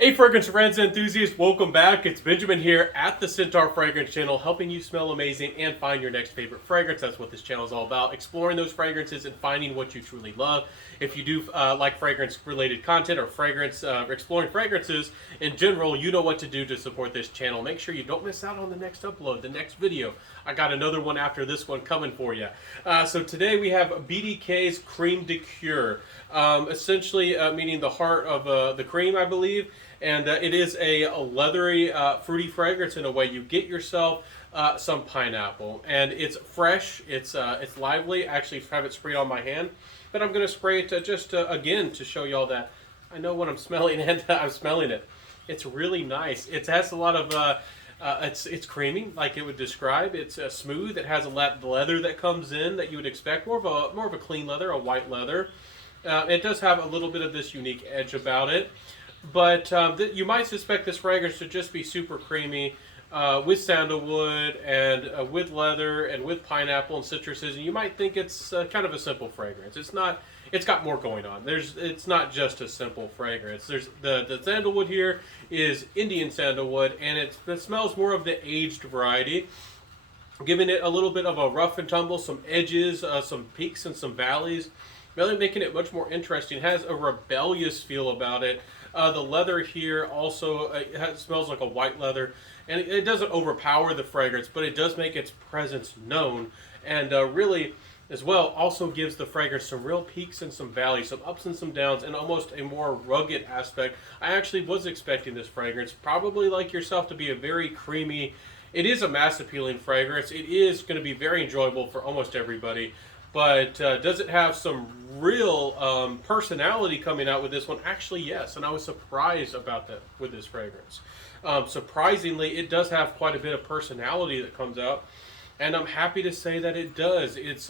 Hey fragrance friends and enthusiasts, welcome back. It's Benjamin here at the Centaur Fragrance Channel, helping you smell amazing and find your next favorite fragrance. That's what this channel is all about, exploring those fragrances and finding what you truly love. If you do like fragrance related content or exploring fragrances in general, you know what to do to support this channel. Make sure you don't miss out on the next upload, the next video. I got another one after this one coming for you. So today we have BDK's Creme de Cuir, essentially meaning the heart of the cream, I believe. And it is a leathery, fruity fragrance in a way. You get yourself some pineapple, and it's fresh. It's lively. I actually have it sprayed on my hand, but I'm going to spray it just again to show y'all that I know what I'm smelling and I'm smelling it. It's really nice. It has a lot of it's creamy, like it would describe. It's smooth. It has a leather that comes in that you would expect, more of a clean leather, a white leather. It does have a little bit of this unique edge about it. But you might suspect this fragrance to just be super creamy with sandalwood and with leather and with pineapple and citruses. And you might think it's kind of a simple fragrance. It's not. It's got more going on. It's not just a simple fragrance. There's the sandalwood here is Indian sandalwood, and it smells more of the aged variety, giving it a little bit of a rough and tumble, some edges, some peaks and some valleys, really making it much more interesting. It has a rebellious feel about it. The leather here also smells like a white leather, and it doesn't overpower the fragrance, but it does make its presence known, and really, as well, also gives the fragrance some real peaks and some valleys, some ups and some downs, and almost a more rugged aspect. I actually was expecting this fragrance, probably like yourself, to be a very creamy. It is a mass appealing fragrance. It is going to be very enjoyable for almost everybody. But does it have some real personality coming out with this one? Actually, yes, and I was surprised about that with this fragrance. Surprisingly, it does have quite a bit of personality that comes out, and I'm happy to say that it does. It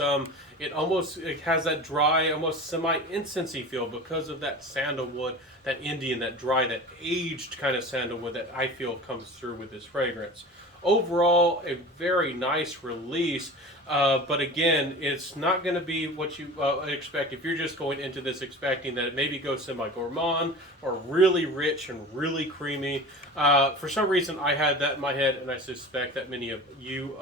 has that dry, almost semi-incensey feel because of that sandalwood, that Indian, that dry, that aged kind of sandalwood that I feel comes through with this fragrance. Overall, a very nice release, but again, it's not going to be what you expect if you're just going into this expecting that it maybe goes semi-gourmand or really rich and really creamy. For some reason, I had that in my head, and I suspect that many of you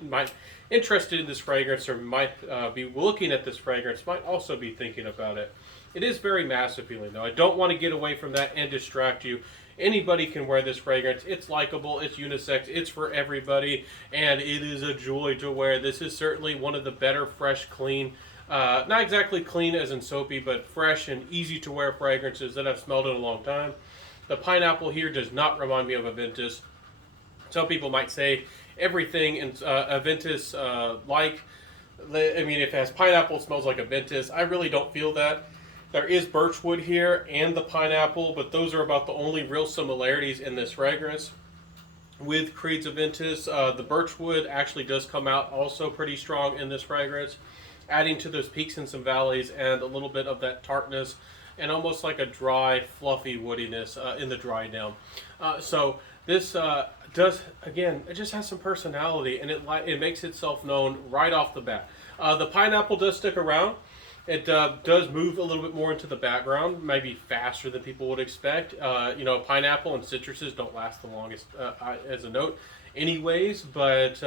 might interested in this fragrance or might be looking at this fragrance, might also be thinking about it. It is very mass appealing, though. I don't want to get away from that and distract you. Anybody can wear this fragrance. It's likable, it's unisex, it's for everybody, and it is a joy to wear. This is certainly one of the better fresh, clean, not exactly clean as in soapy, but fresh and easy to wear fragrances that I've smelled in a long time. The pineapple here does not remind me of aventus. Some people might say everything in aventus I mean, if it has pineapple, it smells like aventus. I really don't feel that. There is birchwood here and the pineapple, but those are about the only real similarities in this fragrance. With Creed's aventus, the birchwood actually does come out also pretty strong in this fragrance, adding to those peaks and some valleys and a little bit of that tartness and almost like a dry, fluffy woodiness in the dry down. So this does, again, it just has some personality, and it makes itself known right off the bat. The pineapple does stick around. It does move a little bit more into the background, maybe faster than people would expect. Pineapple and citruses don't last the longest as a note anyways, but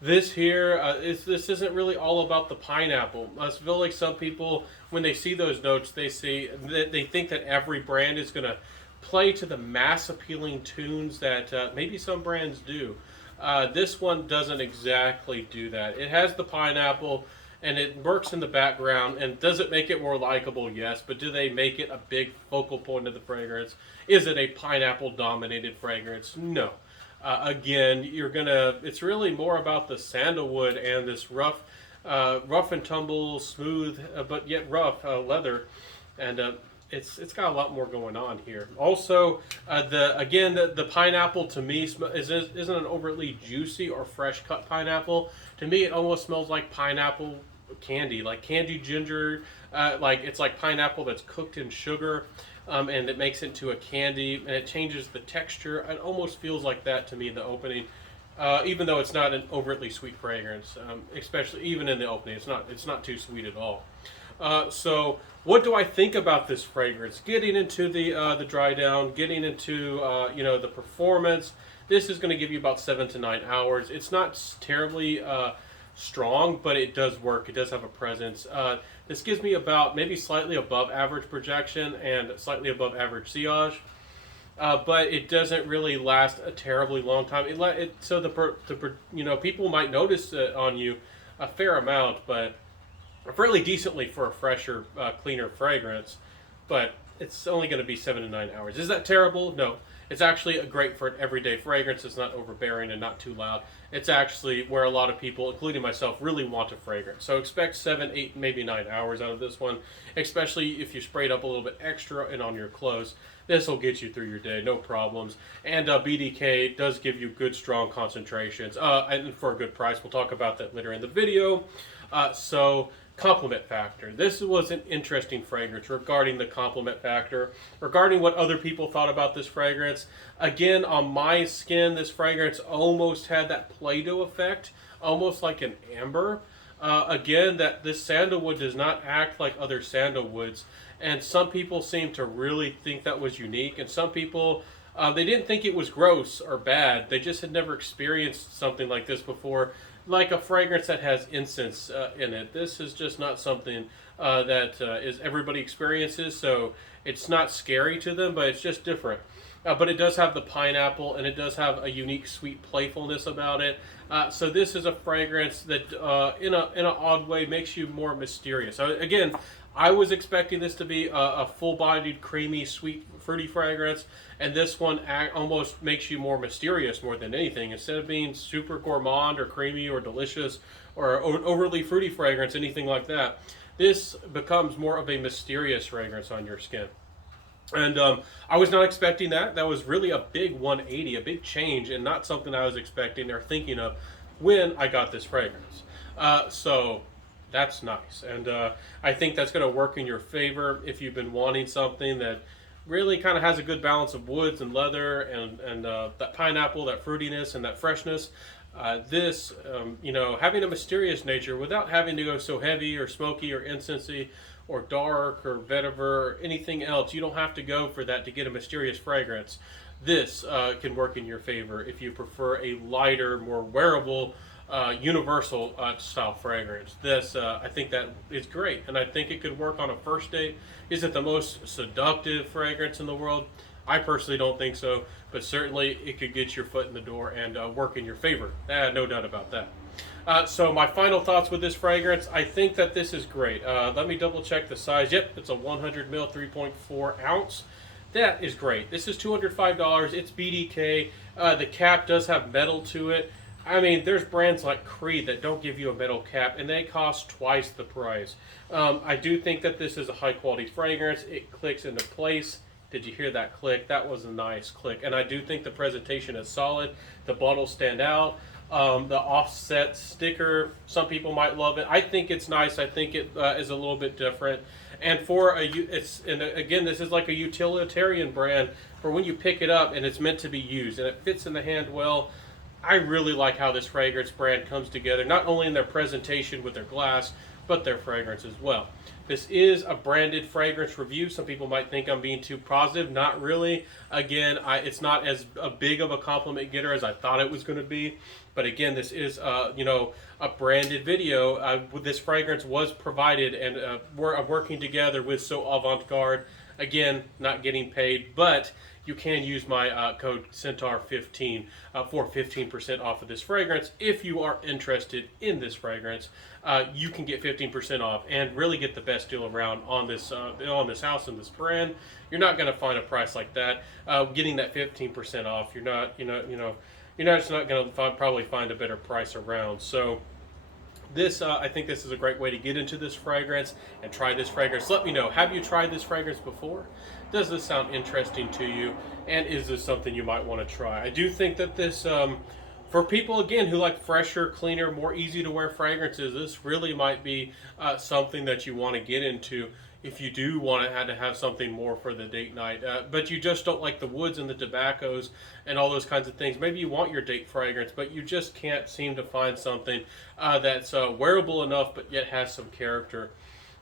this here, this isn't really all about the pineapple. I feel like some people, when they see those notes, they think that every brand is going to play to the mass appealing tunes that maybe some brands do. This one doesn't exactly do that. It has the pineapple, and it works in the background. And does it make it more likable? Yes. But do they make it a big focal point of the fragrance? Is it a pineapple dominated fragrance? No. Again, it's really more about the sandalwood and this rough and tumble, smooth, but yet rough leather. And it's got a lot more going on here. Also, the pineapple to me isn't an overtly juicy or fresh cut pineapple. To me, it almost smells like pineapple candy, like candied ginger. It's like pineapple that's cooked in sugar, and it makes it into a candy, and it changes the texture. It almost feels like that to me in the opening, even though it's not an overtly sweet fragrance. Especially even in the opening, it's not too sweet at all. So what do I think about this fragrance? Getting into the dry down, getting into the performance. This is going to give you about 7 to 9 hours. It's not terribly strong, but it does work. It does have a presence. This gives me about maybe slightly above average projection and slightly above average sillage. But it doesn't really last a terribly long time. People might notice it on you a fair amount, but fairly decently for a fresher, cleaner fragrance. But it's only going to be 7 to 9 hours. Is that terrible? No. It's actually great for an everyday fragrance. It's not overbearing and not too loud. It's actually where a lot of people, including myself, really want a fragrance. So expect 7, 8, maybe 9 hours out of this one, especially if you sprayed up a little bit extra and on your clothes. This will get you through your day, no problems. And BDK does give you good, strong concentrations, and for a good price. We'll talk about that later in the video. Compliment factor. This was an interesting fragrance regarding the compliment factor, regarding what other people thought about this fragrance. Again, on my skin, this fragrance almost had that Play-Doh effect, almost like an amber. Again, that this sandalwood does not act like other sandalwoods, and some people seem to really think that was unique, and some people they didn't think it was gross or bad. They just had never experienced something like this before, like a fragrance that has incense in it. This is just not something that is everybody experiences, so it's not scary to them, but it's just different. But it does have the pineapple, and it does have a unique sweet playfulness about it. So this is a fragrance that, in an odd way, makes you more mysterious. So again, I was expecting this to be a full-bodied, creamy, sweet, fruity fragrance, and this one almost makes you more mysterious more than anything. Instead of being super gourmand or creamy or delicious or an overly fruity fragrance, anything like that, this becomes more of a mysterious fragrance on your skin. And I was not expecting that. That was really a big 180, a big change, and not something I was expecting or thinking of when I got this fragrance. So that's nice. And I think that's going to work in your favor if you've been wanting something that really kind of has a good balance of woods and leather and that pineapple, that fruitiness, and that freshness. Having a mysterious nature without having to go so heavy or smoky or incensey or dark or vetiver or anything else. You don't have to go for that to get a mysterious fragrance. This can work in your favor if you prefer a lighter, more wearable, universal style fragrance. This, I think that is great, and I think it could work on a first date. Is it the most seductive fragrance in the world? I personally don't think so, but certainly it could get your foot in the door and work in your favor. No doubt about that. So my final thoughts with this fragrance, I think that this is great. Let me double check the size. Yep, it's a 100 ml, 3.4 ounce. That is great. This is $205. It's BDK. The cap does have metal to it. I mean, there's brands like Creme that don't give you a metal cap, and they cost twice the price. I do think that this is a high quality fragrance. It clicks into place. Did you hear that click? That was a nice click. And I do think the presentation is solid. The bottles stand out. The offset sticker, some people might love it. I think it's nice. I think it is a little bit different. And again, this is like a utilitarian brand for when you pick it up and it's meant to be used and it fits in the hand well. I really like how this fragrance brand comes together, not only in their presentation with their glass, but their fragrance as well. This is a branded fragrance review. Some people might think I'm being too positive. Not really. Again, it's not as big of a compliment getter as I thought it was going to be. But again, this is a branded video. This fragrance was provided, and we're working together with So Avant-Garde. Again, not getting paid, but you can use my code Centaur15 for 15% off of this fragrance. If you are interested in this fragrance, you can get 15% off and really get the best deal around on this house and this brand. You're not going to find a price like that. Getting that 15% off, you're just not going to probably find a better price around. So this, I think this is a great way to get into this fragrance and try this fragrance. Let me know, have you tried this fragrance before? Does this sound interesting to you? And is this something you might want to try? I do think that this, for people, again, who like fresher, cleaner, more easy to wear fragrances, this really might be something that you want to get into if you do want to have something more for the date night. But you just don't like the woods and the tobaccos and all those kinds of things. Maybe you want your date fragrance, but you just can't seem to find something that's wearable enough but yet has some character.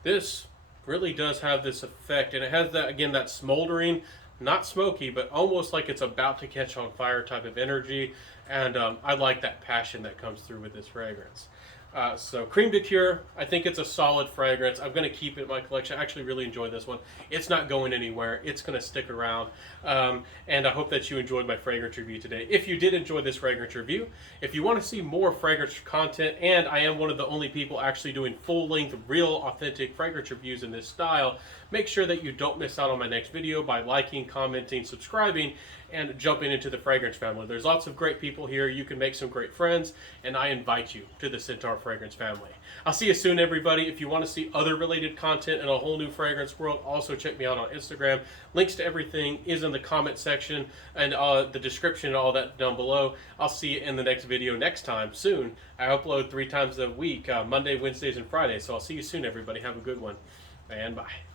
This really does have this effect, and it has that, again, that smoldering, not smoky, but almost like it's about to catch on fire type of energy. And I like that passion that comes through with this fragrance. So Creme de Cuir, I think it's a solid fragrance. I'm going to keep it in my collection. I actually really enjoy this one. It's not going anywhere. It's going to stick around. And I hope that you enjoyed my fragrance review today. If you did enjoy this fragrance review, if you want to see more fragrance content, and I am one of the only people actually doing full-length, real, authentic fragrance reviews in this style, make sure that you don't miss out on my next video by liking, commenting, subscribing, and jumping into the fragrance family. There's lots of great people here. You can make some great friends, and I invite you to the Centaur Fragrance family. I'll see you soon, everybody. If you want to see other related content in a whole new fragrance world, also check me out on Instagram. Links to everything is in the comment section and the description and all that down below. I'll see you in the next video next time, soon. I upload 3 times a week, Monday, Wednesdays, and Fridays. So I'll see you soon, everybody. Have a good one, and bye.